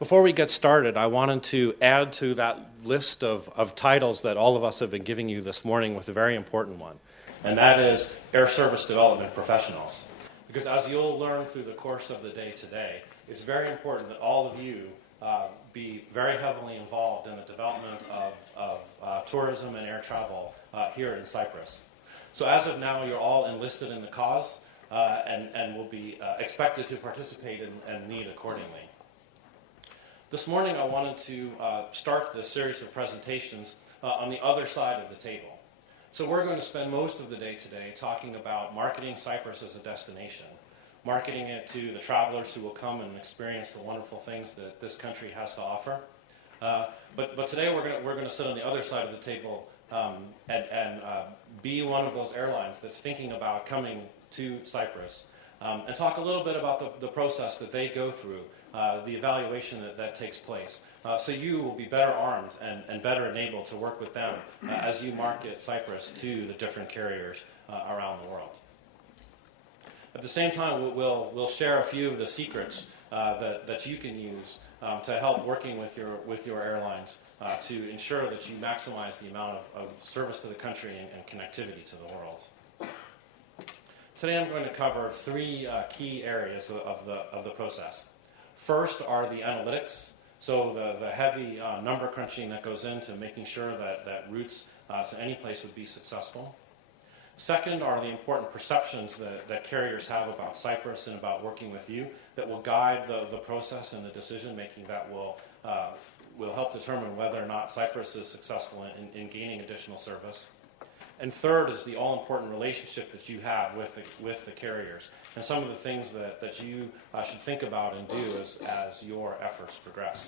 Before we get started, I wanted to add to that list of titles that all of us have been giving you this morning with a very important one, and that is Air Service Development Professionals. Because as you'll learn through the course of the day today, it's very important that all of you be very heavily involved in the development of tourism and air travel here in Cyprus. So as of now, you're all enlisted in the cause and will be expected to participate and lead accordingly. This morning I wanted to start the series of presentations on the other side of the table. So we're going to spend most of the day today talking about marketing Cyprus as a destination, marketing it to the travelers who will come and experience the wonderful things that this country has to offer. But today we're going to sit on the other side of the table and be one of those airlines that's thinking about coming to Cyprus and talk a little bit about the process that they go through, the evaluation that takes place. So you will be better armed and better enabled to work with them as you market Cyprus to the different carriers around the world. At the same time, we'll share a few of the secrets that you can use to help working with your airlines to ensure that you maximize the amount of service to the country and connectivity to the world. Today I'm going to cover three key areas of the process. First are the analytics, so the heavy number crunching that goes into making sure that routes to any place would be successful. Second are the important perceptions that carriers have about Cyprus and about working with you that will guide the process and the decision making that will help determine whether or not Cyprus is successful in gaining additional service. And third is the all-important relationship that you have with the carriers and some of the things that you should think about and do as your efforts progress.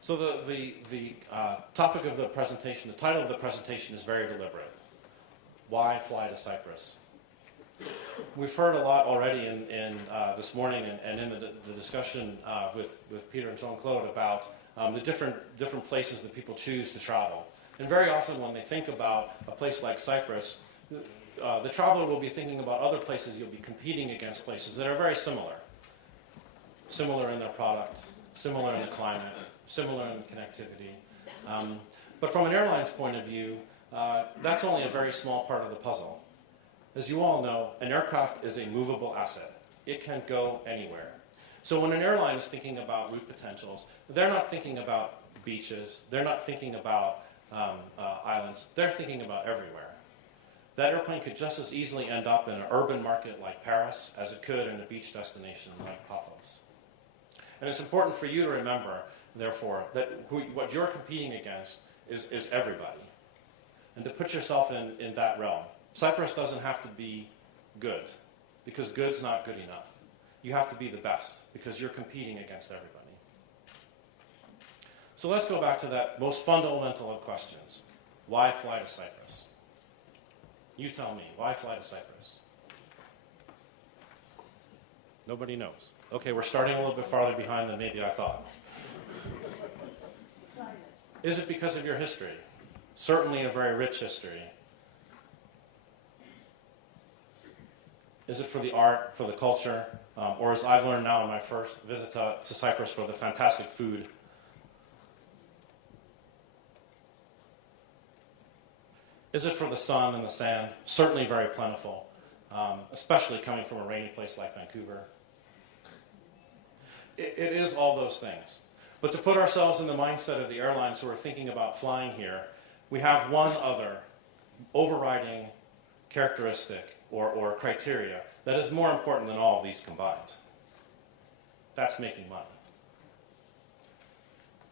So the topic of the presentation, the title of the presentation is very deliberate. Why fly to Cyprus? We've heard a lot already in this morning and in the discussion with Peter and Jean-Claude about the different places that people choose to travel. And very often when they think about a place like Cyprus, the traveler will be thinking about other places. You'll be competing against places that are very similar. Similar in their product, similar in the climate, similar in the connectivity. But from an airline's point of view, that's only a very small part of the puzzle. As you all know, an aircraft is a movable asset. It can go anywhere. So when an airline is thinking about route potentials, they're not thinking about beaches, they're not thinking about islands, they're thinking about everywhere. That airplane could just as easily end up in an urban market like Paris as it could in a beach destination like Paphos. And it's important for you to remember, therefore, that what you're competing against is everybody. And to put yourself in that realm. Cyprus doesn't have to be good, because good's not good enough. You have to be the best, because you're competing against everybody. So let's go back to that most fundamental of questions. Why fly to Cyprus? You tell me, why fly to Cyprus? Nobody knows. Okay, we're starting a little bit farther behind than maybe I thought. Is it because of your history? Certainly a very rich history. Is it for the art, for the culture, or as I've learned now in my first visit to Cyprus, for the fantastic food? Is it for the sun and the sand? Certainly very plentiful, especially coming from a rainy place like Vancouver. It is all those things. But to put ourselves in the mindset of the airlines who are thinking about flying here, we have one other overriding characteristic or criteria that is more important than all of these combined. That's making money.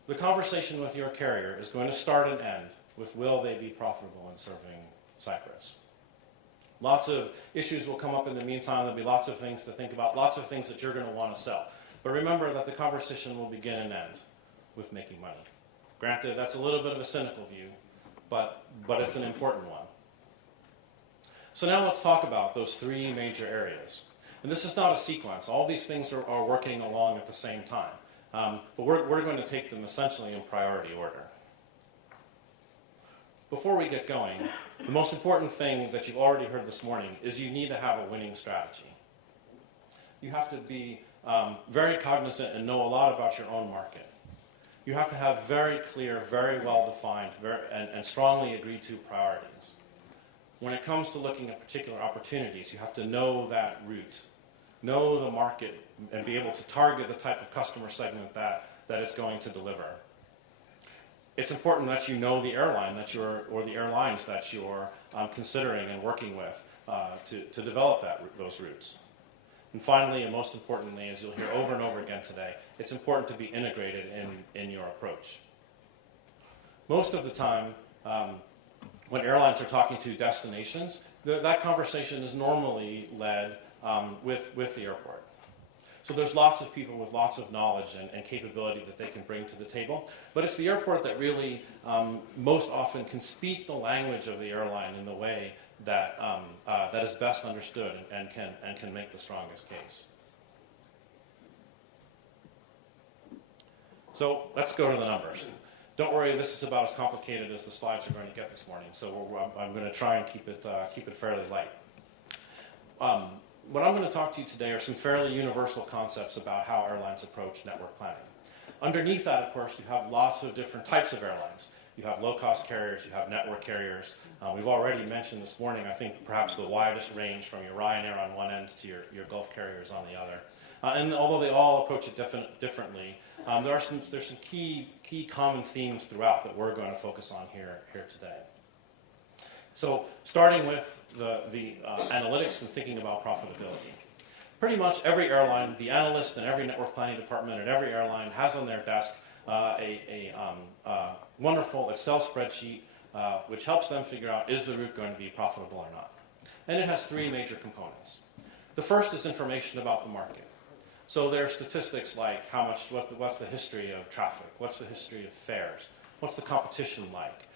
The conversation with your carrier is going to start and end with will they be profitable in serving Cyprus. Lots of issues will come up in the meantime. There'll be lots of things to think about, lots of things that you're going to want to sell. But remember that the conversation will begin and end with making money. Granted, that's a little bit of a cynical view, but it's an important one. So now let's talk about those three major areas. And this is not a sequence. All these things are working along at the same time. But we're going to take them essentially in priority order. Before we get going, the most important thing that you've already heard this morning is you need to have a winning strategy. you have to be very cognizant and know a lot about your own market. You have to have very clear, very well-defined, and strongly agreed-to priorities. When it comes to looking at particular opportunities, you have to know that route, know the market, and be able to target the type of customer segment that it's going to deliver. It's important that you know the airline or the airlines that you're considering and working with to develop those routes. And finally, and most importantly, as you'll hear over and over again today, it's important to be integrated in your approach. Most of the time, when airlines are talking to destinations, that conversation is normally led with the airport. So there's lots of people with lots of knowledge and capability that they can bring to the table, but it's the airport that really most often can speak the language of the airline in the way that is best understood and can make the strongest case. So let's go to the numbers. Don't worry, this is about as complicated as the slides you're going to get this morning, so I'm going to try and keep it fairly light. What I'm going to talk to you today are some fairly universal concepts about how airlines approach network planning. Underneath that, of course, you have lots of different types of airlines. You have low-cost carriers, you have network carriers. We've already mentioned this morning, I think, perhaps the widest range from your Ryanair on one end to your Gulf carriers on the other. And although they all approach it differently, there's some key common themes throughout that we're going to focus on here today. So starting with the analytics and thinking about profitability. Pretty much every airline, the analyst and every network planning department at every airline has on their desk a wonderful Excel spreadsheet which helps them figure out, is the route going to be profitable or not? And it has three major components. The first is information about the market. So there are statistics like what's the history of traffic, what's the history of fares, what's the competition like,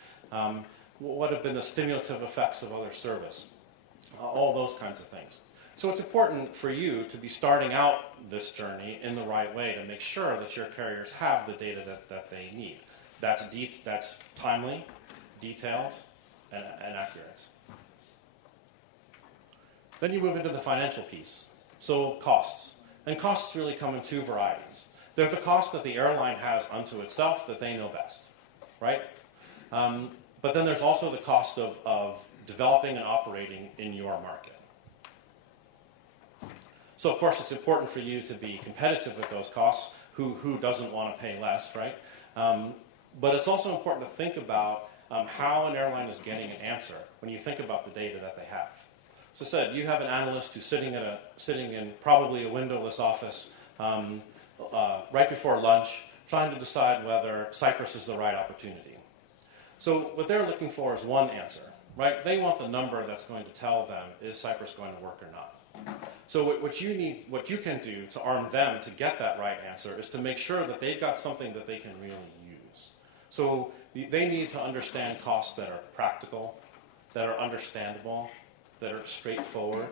what have been the stimulative effects of other service, all those kinds of things. So it's important for you to be starting out this journey in the right way to make sure that your carriers have the data that they need. That's timely, detailed, and accurate. Then you move into the financial piece. So costs. And costs really come in two varieties. They're the costs that the airline has unto itself that they know best, right? But then there's also the cost of developing and operating in your market. So of course it's important for you to be competitive with those costs. Who doesn't want to pay less, right? But it's also important to think about how an airline is getting an answer when you think about the data that they have. So I said, you have an analyst who's sitting in probably a windowless office right before lunch, trying to decide whether Cyprus is the right opportunity. So what they're looking for is one answer, right? They want the number that's going to tell them, is Cyprus going to work or not? So what you can do to arm them to get that right answer is to make sure that they've got something that they can really use. So they need to understand costs that are practical, that are understandable, that are straightforward,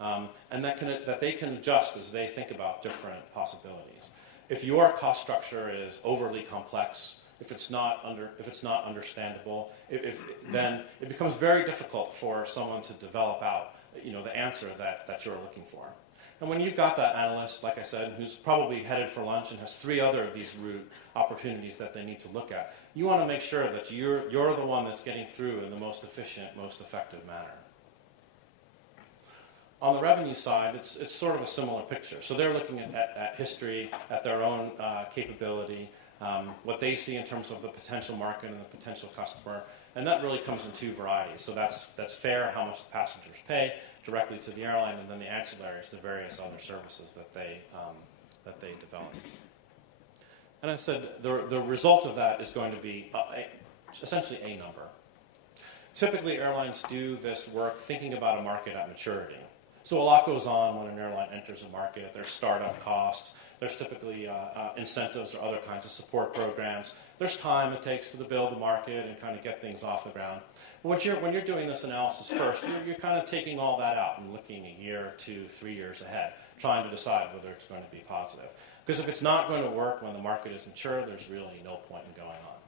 and that they can adjust as they think about different possibilities. If your cost structure is overly complex, if it's not understandable, then it becomes very difficult for someone to develop out the answer that you're looking for. And when you've got that analyst, like I said, who's probably headed for lunch and has three other of these route opportunities that they need to look at, you want to make sure that you're the one that's getting through in the most efficient, most effective manner. On the revenue side, it's sort of a similar picture. So they're looking at history, at their own capability, what they see in terms of the potential market and the potential customer, and that really comes in two varieties. So that's fare, how much the passengers pay directly to the airline, and then the ancillaries, the various other services that they develop. And I said the result of that is going to be essentially a number. Typically, airlines do this work thinking about a market at maturity. So a lot goes on when an airline enters a market. There's startup costs. There's typically incentives or other kinds of support programs. There's time it takes to build the market and kind of get things off the ground. But when you're doing this analysis first, you're kind of taking all that out and looking a year, 2, 3 years ahead, trying to decide whether it's going to be positive. Because if it's not going to work when the market is mature, there's really no point in going on.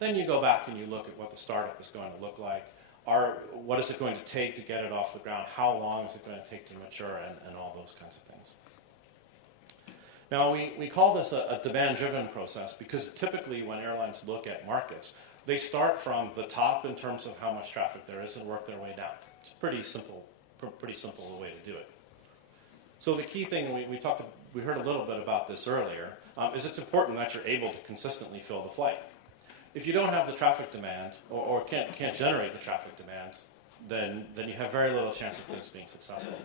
Then you go back and you look at what the startup is going to look like. What is it going to take to get it off the ground? How long is it going to take to mature, and all those kinds of things. Now, we call this a demand-driven process because typically when airlines look at markets, they start from the top in terms of how much traffic there is and work their way down. It's pretty simple way to do it. So the key thing, we heard a little bit about this earlier, is it's important that you're able to consistently fill the flight. If you don't have the traffic demand or can't generate the traffic demand, then you have very little chance of things being successful.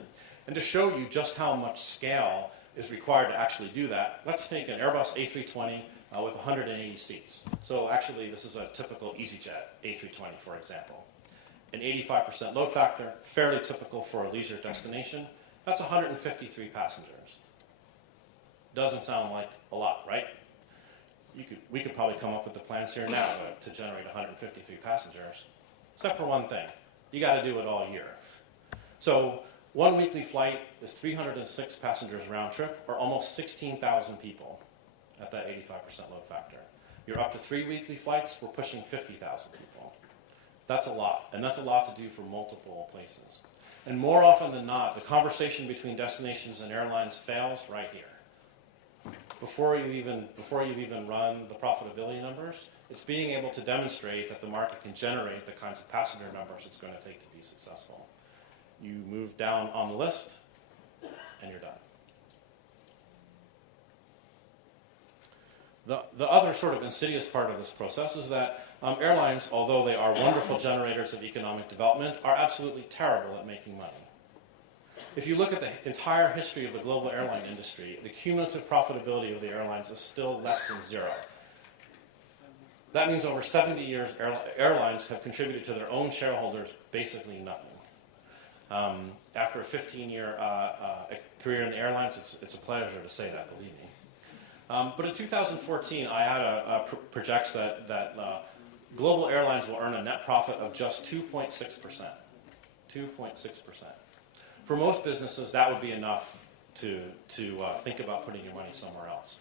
And to show you just how much scale is required to actually do that, let's take an Airbus A320 with 180 seats. So actually, this is a typical EasyJet A320, for example. An 85% load factor, fairly typical for a leisure destination. That's 153 passengers. Doesn't sound like a lot, right? We could probably come up with the plans here now to generate 153 passengers, except for one thing. You got to do it all year. So one weekly flight is 306 passengers round trip, or almost 16,000 people at that 85% load factor. You're up to 3 weekly flights, we're pushing 50,000 people. That's a lot, and that's a lot to do for multiple places. And more often than not, the conversation between destinations and airlines fails right here. Before you've even run the profitability numbers, it's being able to demonstrate that the market can generate the kinds of passenger numbers it's going to take to be successful. You move down on the list, and you're done. The other sort of insidious part of this process is that airlines, although they are wonderful generators of economic development, are absolutely terrible at making money. If you look at the entire history of the global airline industry, the cumulative profitability of the airlines is still less than zero. That means over 70 years, airlines have contributed to their own shareholders basically nothing. After a 15-year career in the airlines, it's a pleasure to say that, believe me. But in 2014, IATA projects that global airlines will earn a net profit of just 2.6%. 2.6%. For most businesses, that would be enough to think about putting your money somewhere else.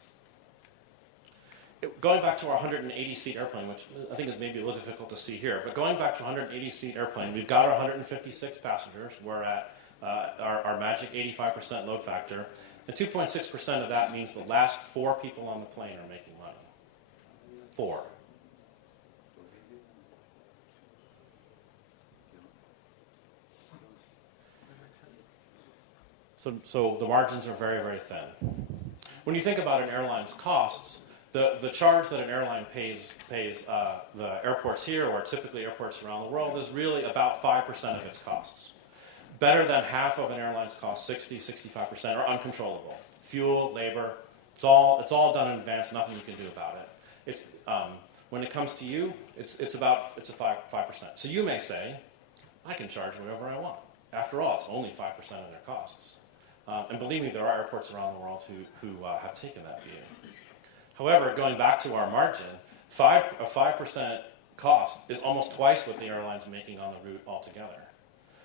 Going back to our 180-seat airplane, which I think is maybe a little difficult to see here, but going back to 180-seat airplane, we've got our 156 passengers. We're at our magic 85% load factor. And 2.6% of that means the last 4 people on the plane are making money. 4. So the margins are very, very thin. When you think about an airline's costs, the charge that an airline pays the airports here, or typically airports around the world, is really about 5% of its costs. Better than half of an airline's costs, 60-65%, are uncontrollable. Fuel, labor, it's all done in advance. Nothing you can do about it. It's when it comes to you, it's a 5%. So you may say, I can charge whatever I want. After all, it's only 5% of their costs. And believe me, there are airports around the world who have taken that view. However, going back to our margin, a 5% cost is almost twice what the airline's making on the route altogether.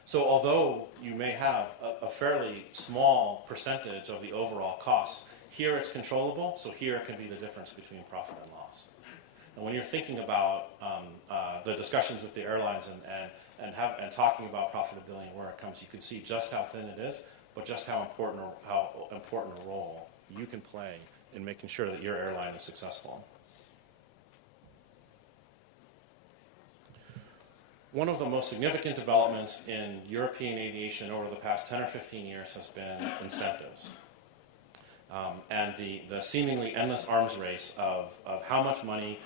So although you may have a fairly small percentage of the overall costs, here it's controllable, so here can be the difference between profit and loss. And when you're thinking about the discussions with the airlines and talking about profitability and where it comes, you can see just how thin it is, but just how important a role you can play in making sure that your airline is successful. One of the most significant developments in European aviation over the past 10 or 15 years has been incentives. And the seemingly endless arms race of how much money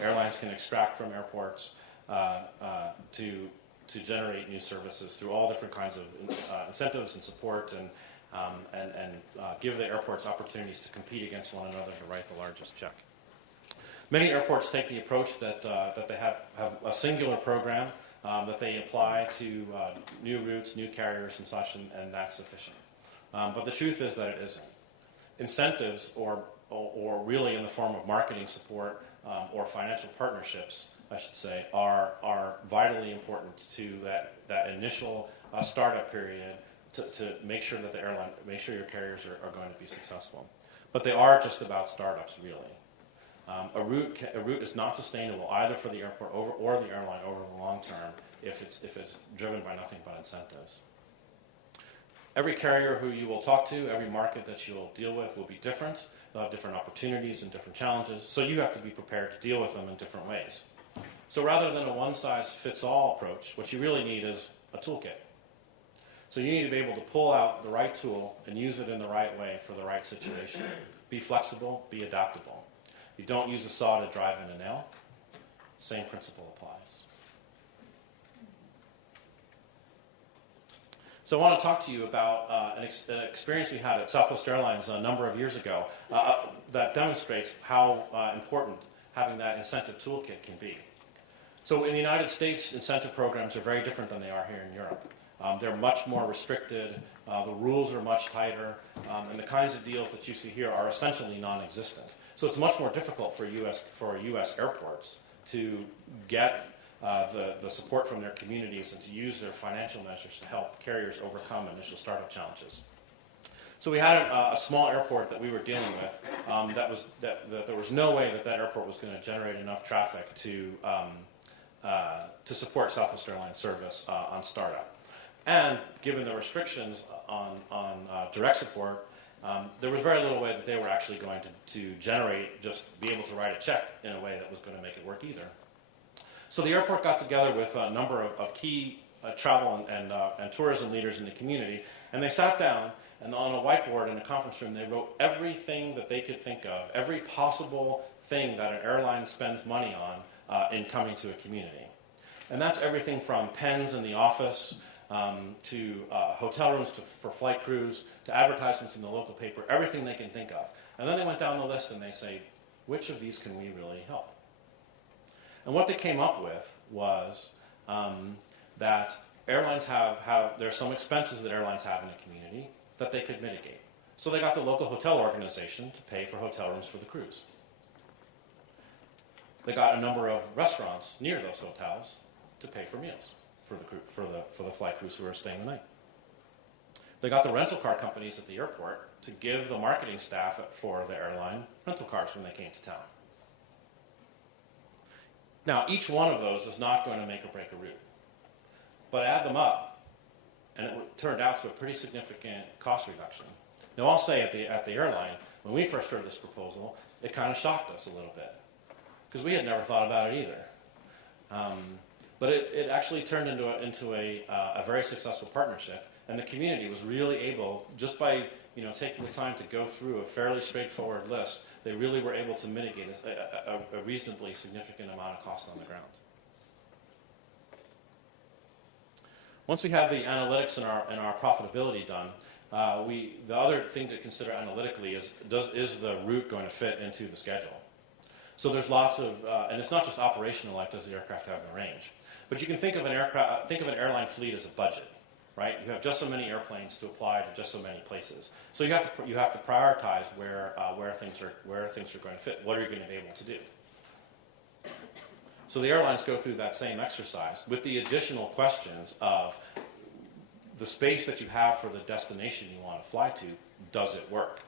airlines can extract from airports to generate new services through all different kinds of incentives and support and give the airports opportunities to compete against one another to write the largest check. Many airports take the approach that they have a singular program that they apply to new routes, new carriers and such, and that's sufficient. But the truth is that it isn't. Incentives, or really in the form of marketing support or financial partnerships, I should say, are vitally important to that initial startup period to make sure that your carriers are going to be successful. But they are just about startups, really. A route is not sustainable either for the airport or the airline over the long term if it's driven by nothing but incentives. Every carrier who you will talk to, every market that you'll deal with will be different. They'll have different opportunities and different challenges, so you have to be prepared to deal with them in different ways. So rather than a one-size-fits-all approach, what you really need is a toolkit. So you need to be able to pull out the right tool and use it in the right way for the right situation. Be flexible, be adaptable. You don't use a saw to drive in a nail. Same principle applies. So I want to talk to you about an experience we had at Southwest Airlines a number of years ago that demonstrates how important having that incentive toolkit can be. So in the United States, incentive programs are very different than they are here in Europe. They're much more restricted, the rules are much tighter, and the kinds of deals that you see here are essentially non-existent. So it's much more difficult for US airports to get the support from their communities and to use their financial measures to help carriers overcome initial startup challenges. So we had a small airport that we were dealing with that there was no way that airport was going to generate enough traffic to support Southwest Airlines service on startup. And given the restrictions on direct support, there was very little way that they were actually going to generate, just be able to write a check in a way that was going to make it work either. So the airport got together with a number of key travel and tourism leaders in the community, and they sat down, and on a whiteboard in a conference room, they wrote everything that they could think of, every possible thing that an airline spends money on in coming to a community. And that's everything from pens in the office, to hotel rooms for flight crews, to advertisements in the local paper, everything they can think of. And then they went down the list and they say, which of these can we really help? And what they came up with was that airlines there are some expenses that airlines have in a community that they could mitigate. So they got the local hotel organization to pay for hotel rooms for the crews. They got a number of restaurants near those hotels to pay for meals for the flight crews who are staying the night. They got the rental car companies at the airport to give the marketing staff for the airline rental cars when they came to town. Now, each one of those is not going to make or break a route, but add them up, and it turned out to a pretty significant cost reduction. Now, I'll say at the airline, when we first heard this proposal, it kind of shocked us a little bit, because we had never thought about it either. But it actually turned into a very successful partnership, and the community was really able, just by taking the time to go through a fairly straightforward list, they really were able to mitigate a reasonably significant amount of cost on the ground. Once we have the analytics and our profitability done, the other thing to consider analytically is the route going to fit into the schedule? So there's lots of, and it's not just operational, like does the aircraft have the range, but you can think of an airline fleet as a budget, right? You have just so many airplanes to apply to just so many places. So you have to prioritize where things are going to fit. What are you going to be able to do? So the airlines go through that same exercise with the additional questions of the space that you have for the destination you want to fly to. Does it work?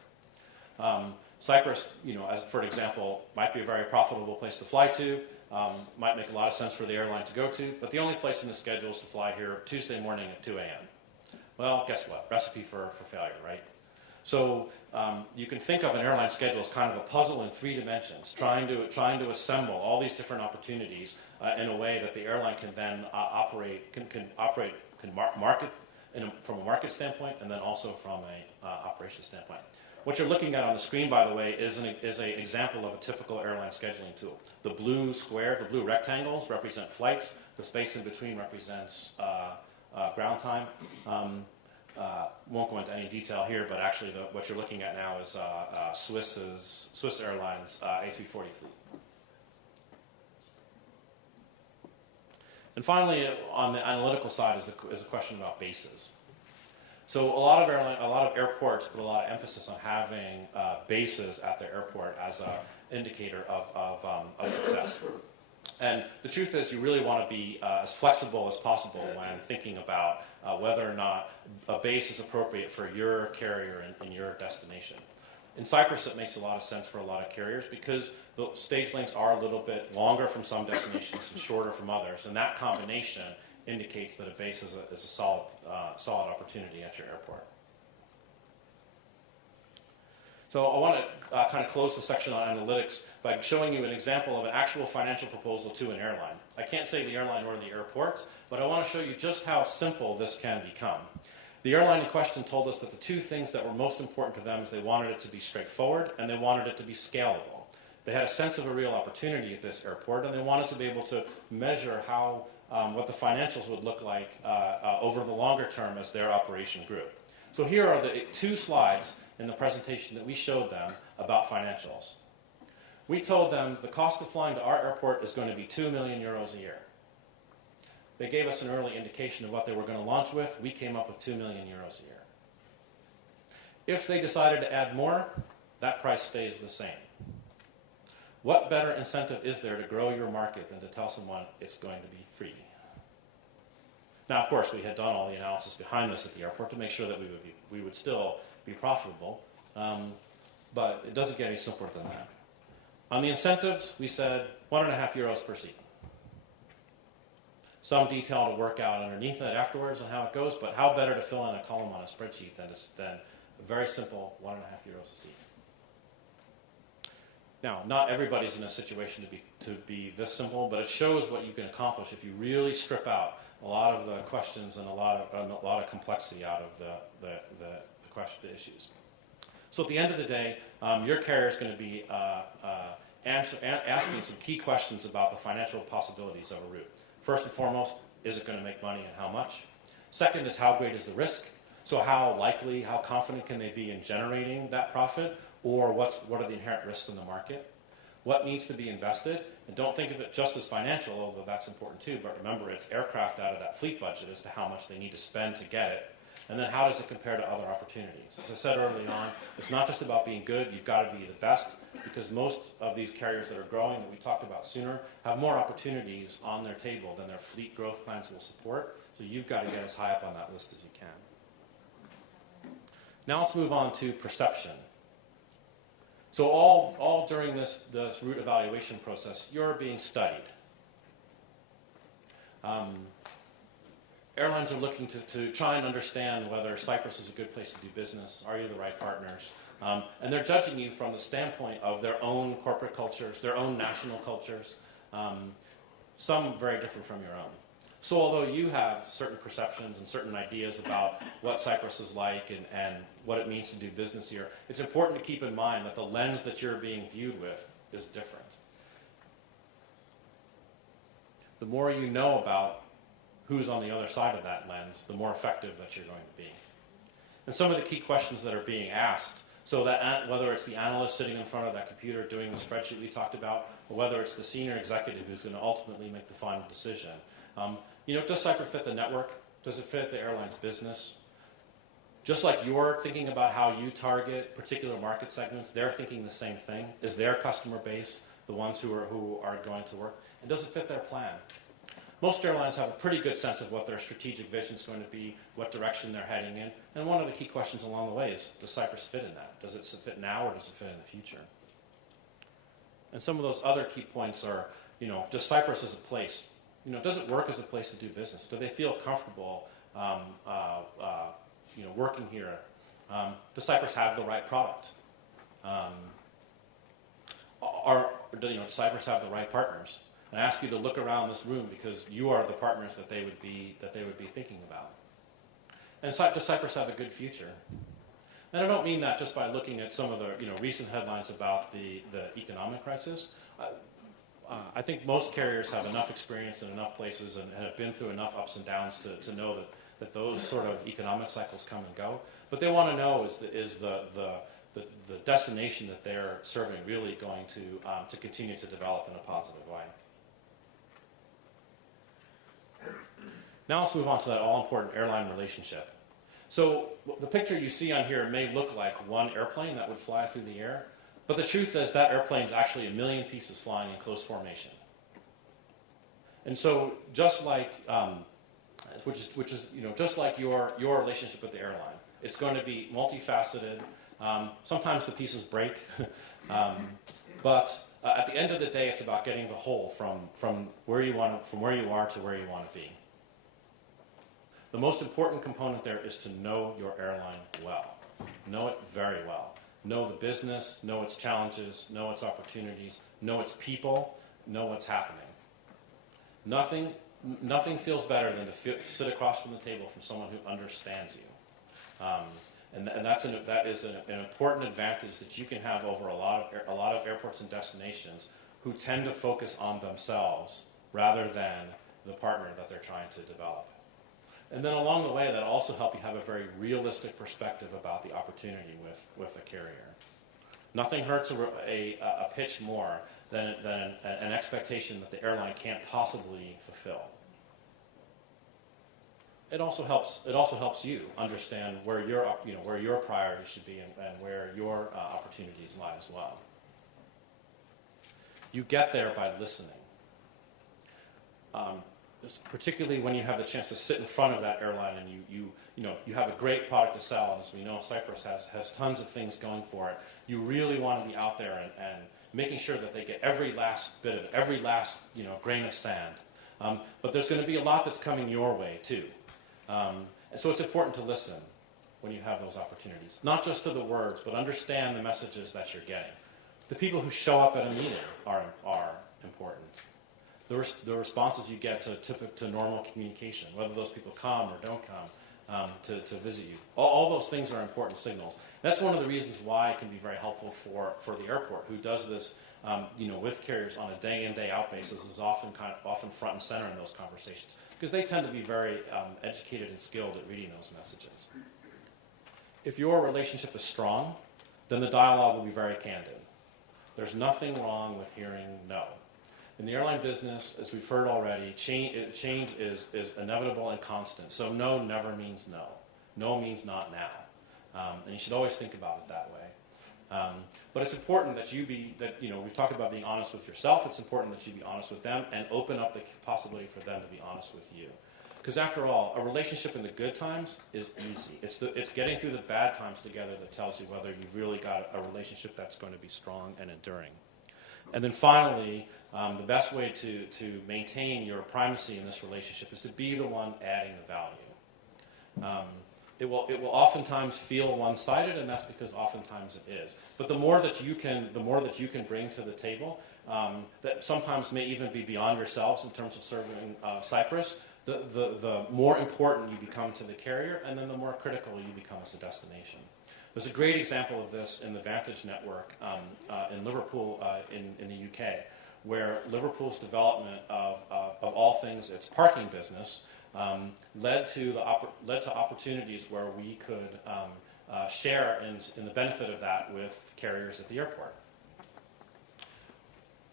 Cyprus, as for example, might be a very profitable place to fly to. Might make a lot of sense for the airline to go to, but the only place in the schedule is to fly here Tuesday morning at 2 a.m. Well, guess what? Recipe for failure, right? So you can think of an airline schedule as kind of a puzzle in 3 dimensions, trying to assemble all these different opportunities in a way that the airline can then market from a market standpoint, and then also from a operations standpoint. What you're looking at on the screen, by the way, is an example of a typical airline scheduling tool. The blue rectangles represent flights. The space in between represents ground time. Won't go into any detail here, but actually what you're looking at now is Swiss Airlines A340 fleet. And finally, on the analytical side is a question about bases. So a lot of airports put a lot of emphasis on having bases at their airport as an indicator of success. And the truth is, you really want to be as flexible as possible when thinking about whether or not a base is appropriate for your carrier in your destination. In Cyprus, it makes a lot of sense for a lot of carriers because the stage lengths are a little bit longer from some destinations and shorter from others, and that combination indicates that a base is a solid opportunity at your airport. So I want to kind of close the section on analytics by showing you an example of an actual financial proposal to an airline. I can't say the airline or the airport, but I want to show you just how simple this can become. The airline in question told us that the two things that were most important to them is they wanted it to be straightforward and they wanted it to be scalable. They had a sense of a real opportunity at this airport, and they wanted to be able to measure how, what the financials would look like over the longer term as their operation grew. So here are the two slides in the presentation that we showed them about financials. We told them the cost of flying to our airport is going to be 2 million euros a year. They gave us an early indication of what they were going to launch with. We came up with 2 million euros a year. If they decided to add more, that price stays the same. What better incentive is there to grow your market than to tell someone it's going to be free? Now, of course, we had done all the analysis behind this at the airport to make sure that we would still be profitable, but it doesn't get any simpler than that. On the incentives, we said 1.5 euros per seat. Some detail to work out underneath that afterwards on how it goes, but how better to fill in a column on a spreadsheet than a very simple 1.5 euros a seat. Now, not everybody's in a situation to be this simple, but it shows what you can accomplish if you really strip out a lot of the questions and a lot of complexity out of the issues. So at the end of the day, your carrier is going to be asking some key questions about the financial possibilities of a route. First and foremost, is it going to make money and how much? Second is how great is the risk? So how likely, how confident can they be in generating that profit? Or what are the inherent risks in the market? What needs to be invested? And don't think of it just as financial, although that's important too, but remember it's aircraft out of that fleet budget as to how much they need to spend to get it. And then how does it compare to other opportunities? As I said early on, it's not just about being good, you've got to be the best, because most of these carriers that are growing, that we talked about sooner, have more opportunities on their table than their fleet growth plans will support, so you've got to get as high up on that list as you can. Now let's move on to perception. So all during this route evaluation process, you're being studied. Airlines are looking to try and understand whether Cyprus is a good place to do business. Are you the right partners? And they're judging you from the standpoint of their own corporate cultures, their own national cultures, some very different from your own. So although you have certain perceptions and certain ideas about what Cyprus is like and what it means to do business here, it's important to keep in mind that the lens that you're being viewed with is different. The more you know about who's on the other side of that lens, the more effective that you're going to be. And some of the key questions that are being asked, so that whether it's the analyst sitting in front of that computer doing the spreadsheet we talked about, or whether it's the senior executive who's going to ultimately make the final decision. Does Cyprus fit the network? Does it fit the airline's business? Just like you're thinking about how you target particular market segments, they're thinking the same thing. Is their customer base the ones who are going to work? And does it fit their plan? Most airlines have a pretty good sense of what their strategic vision is going to be, what direction they're heading in, and one of the key questions along the way is, does Cyprus fit in that? Does it fit now or does it fit in the future? And some of those other key points are, does Cyprus as a place, does it work as a place to do business? Do they feel comfortable working here? Does Cyprus have the right product? Does Cyprus have the right partners? And I ask you to look around this room because you are the partners that they would be thinking about. And does Cyprus have a good future? And I don't mean that just by looking at some of the recent headlines about the economic crisis. I think most carriers have enough experience in enough places and have been through enough ups and downs to know that those sort of economic cycles come and go. But they want to know is the destination that they're serving really going to continue to develop in a positive way. Now let's move on to that all-important airline relationship. So the picture you see on here may look like one airplane that would fly through the air, but the truth is that airplane is actually a million pieces flying in close formation. And so just like, which is just like your relationship with the airline, it's going to be multifaceted. Sometimes the pieces break, but at the end of the day, it's about getting the whole from where you are to where you want to be. The most important component there is to know your airline well. Know it very well. know the business, know its challenges, know its opportunities, know its people, know what's happening. Nothing feels better than to sit across from the table from someone who understands you. And that is an important advantage that you can have over a lot of airports and destinations who tend to focus on themselves rather than the partner that they're trying to develop. And then along the way, that'll also help you have a very realistic perspective about the opportunity with a carrier. Nothing hurts a pitch more than an expectation that the airline can't possibly fulfill. It also helps you understand where your priorities should be and where your opportunities lie as well. You get there by listening. Particularly when you have the chance to sit in front of that airline and you have a great product to sell, and as we know, Cyprus has tons of things going for it. You really want to be out there and making sure that they get every last grain of sand. But there's going to be a lot that's coming your way too, and so it's important to listen when you have those opportunities, not just to the words, but understand the messages that you're getting. The people who show up at a meeting are important. The responses you get to normal communication, whether those people come or don't come to visit you. All those things are important signals. That's one of the reasons why it can be very helpful for the airport, who does this with carriers on a day in, day out basis, is often front and center in those conversations, because they tend to be very educated and skilled at reading those messages. If your relationship is strong, then the dialogue will be very candid. There's nothing wrong with hearing no. In the airline business, as we've heard already, change is inevitable and constant. So no never means no. No means not now. And you should always think about it that way. But it's important that we've talked about being honest with yourself. It's important that you be honest with them and open up the possibility for them to be honest with you. Because after all, a relationship in the good times is easy. It's getting through the bad times together that tells you whether you've really got a relationship that's going to be strong and enduring. And then finally, the best way to maintain your primacy in this relationship is to be the one adding the value. It will oftentimes feel one-sided, and that's because oftentimes it is. But the more that you can bring to the table, that sometimes may even be beyond yourselves in terms of serving Cyprus, the more important you become to the carrier, and then the more critical you become as a destination. There's a great example of this in the VANTAGE network in Liverpool in the UK, where Liverpool's development of all things its parking business led to opportunities where we could share in the benefit of that with carriers at the airport.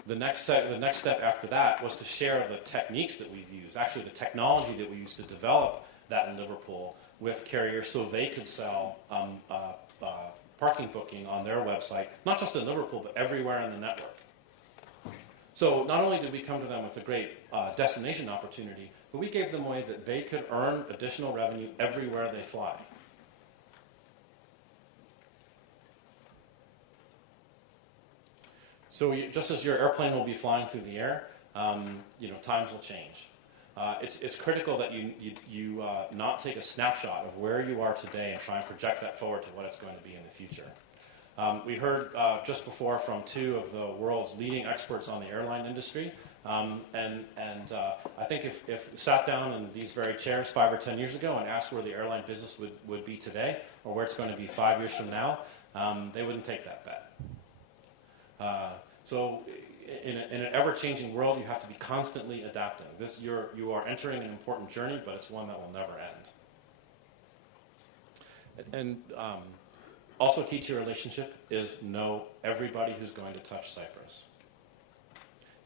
The next step after that was to share the techniques that we've used, actually the technology that we used to develop that in Liverpool with carriers so they could sell parking booking on their website, not just in Liverpool, but everywhere in the network. So not only did we come to them with a great destination opportunity, but we gave them a way that they could earn additional revenue everywhere they fly. So just as your airplane will be flying through the air, times will change. It's critical that you not take a snapshot of where you are today and try and project that forward to what it's going to be in the future. We heard just before from two of the world's leading experts on the airline industry, and I think if sat down in these very chairs 5 or 10 years ago and asked where the airline business would be today, or where it's going to be 5 years from now, they wouldn't take that bet. So in an ever-changing world, you have to be constantly adapting. You are entering an important journey, but it's one that will never end. And also key to your relationship is know everybody who's going to touch Cyprus.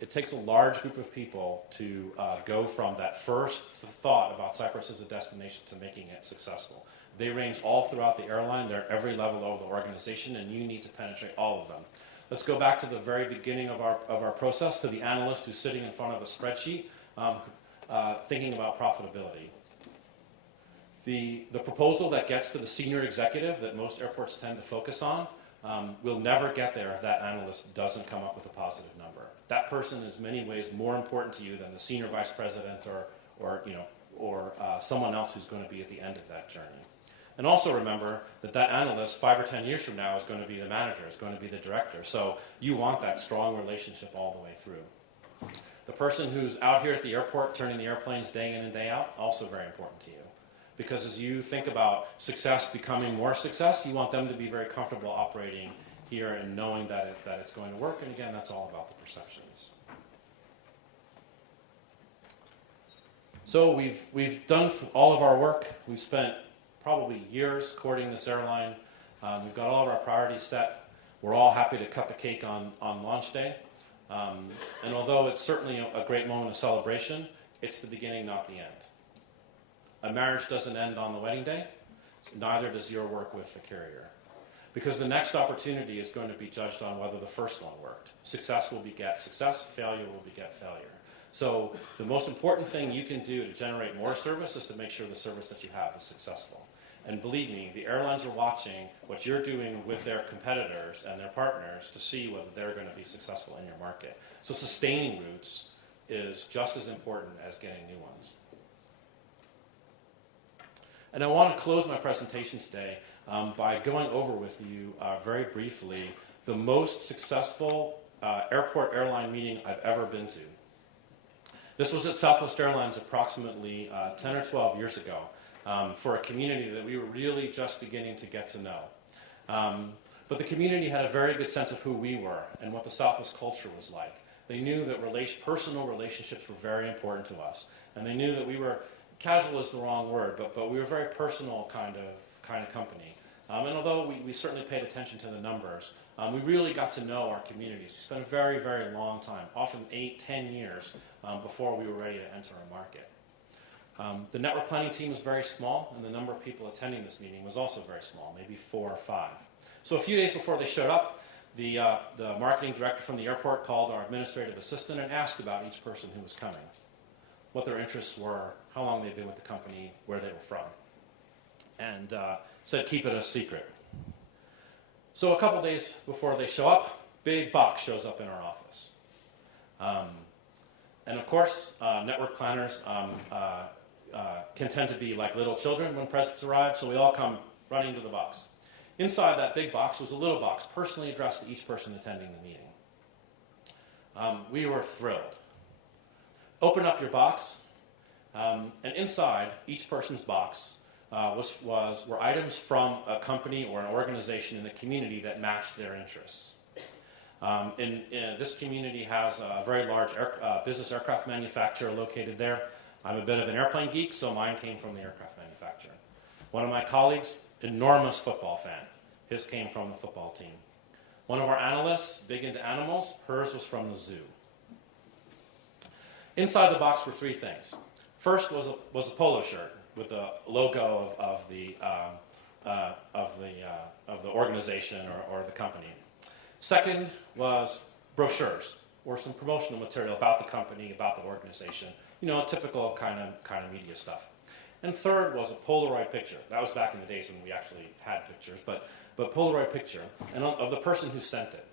It takes a large group of people to go from that first thought about Cyprus as a destination to making it successful. They range all throughout the airline. They're at every level of the organization, and you need to penetrate all of them. Let's go back to the very beginning of our process, to the analyst who's sitting in front of a spreadsheet thinking about profitability. The proposal that gets to the senior executive that most airports tend to focus on will never get there if that analyst doesn't come up with a positive number. That person is in many ways more important to you than the senior vice president or someone else who's going to be at the end of that journey. And also remember that that analyst 5 or 10 years from now is going to be the manager, is going to be the director. So you want that strong relationship all the way through. The person who's out here at the airport turning the airplanes day in and day out, also very important to you. Because as you think about success becoming more success, you want them to be very comfortable operating here and knowing that it's going to work. And again, that's all about the perceptions. So we've done all of our work. We've spent probably years courting this airline. We've got all of our priorities set. We're all happy to cut the cake on launch day. And although it's certainly a great moment of celebration, it's the beginning, not the end. A marriage doesn't end on the wedding day. Neither does your work with the carrier. Because the next opportunity is going to be judged on whether the first one worked. Success will beget success. Failure will beget failure. So the most important thing you can do to generate more service is to make sure the service that you have is successful. And believe me, the airlines are watching what you're doing with their competitors and their partners to see whether they're going to be successful in your market. So sustaining routes is just as important as getting new ones. And I want to close my presentation today by going over with you very briefly the most successful airport airline meeting I've ever been to. This was at Southwest Airlines approximately 10 or 12 years ago for a community that we were really just beginning to get to know. But the community had a very good sense of who we were and what the Southwest culture was like. They knew that personal relationships were very important to us. And they knew that we were, casual is the wrong word, but we were a very personal kind of company. And although we certainly paid attention to the numbers, we really got to know our communities. We spent a very, very long time, often 8, 10 years before we were ready to enter a market. The network planning team was very small, and the number of people attending this meeting was also very small, maybe 4 or 5. So a few days before they showed up, the marketing director from the airport called our administrative assistant and asked about each person who was coming, what their interests were, how long they'd been with the company, where they were from, and said keep it a secret. So a couple days before they show up, big box shows up in our office. And of course, network planners can tend to be like little children when presents arrive, so we all come running to the box. Inside that big box was a little box personally addressed to each person attending the meeting. We were thrilled. Open up your box, and inside each person's box were items from a company or an organization in the community that matched their interests. This community has a very large business aircraft manufacturer located there. I'm a bit of an airplane geek, so mine came from the aircraft manufacturer. One of my colleagues, enormous football fan. His came from the football team. One of our analysts, big into animals, hers was from the zoo. Inside the box were 3 things. First was a polo shirt with the logo of the organization or the company. Second was brochures or some promotional material about the company, about the organization. You know, typical kind of media stuff. And third was a Polaroid picture. That was back in the days when we actually had pictures, but Polaroid picture and of the person who sent it.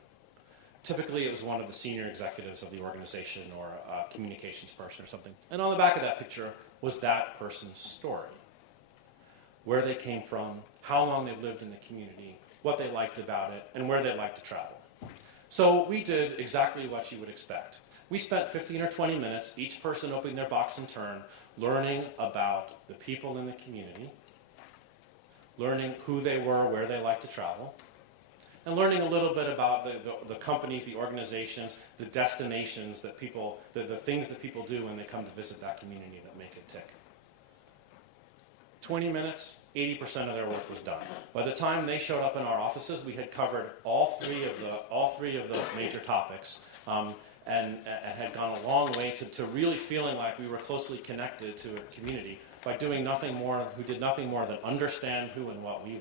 Typically, it was one of the senior executives of the organization or a communications person or something. And on the back of that picture was that person's story. Where they came from, how long they've lived in the community, what they liked about it, and where they'd like to travel. So we did exactly what you would expect. We spent 15 or 20 minutes, each person opening their box in turn, learning about the people in the community, learning who they were, where they liked to travel, and learning a little bit about the companies, the organizations, the destinations that people, the things that people do when they come to visit that community that make it tick. 20 minutes, 80% of their work was done. By the time they showed up in our offices, we had covered all three of the major topics, and had gone a long way to really feeling like we were closely connected to a community by doing nothing more, who did nothing more than understand who and what we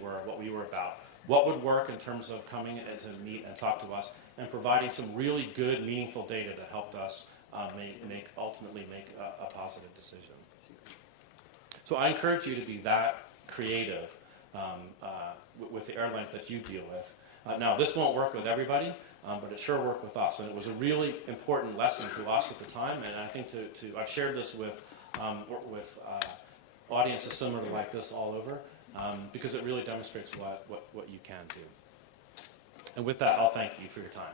were about, what would work in terms of coming and to meet and talk to us, and providing some really good, meaningful data that helped us ultimately make a positive decision. So I encourage you to be that creative with the airlines that you deal with. Now, this won't work with everybody, but it sure worked with us, and it was a really important lesson to us at the time. And I think I've shared this with audiences similar to like this all over. because it really demonstrates what you can do. And with that, I'll thank you for your time.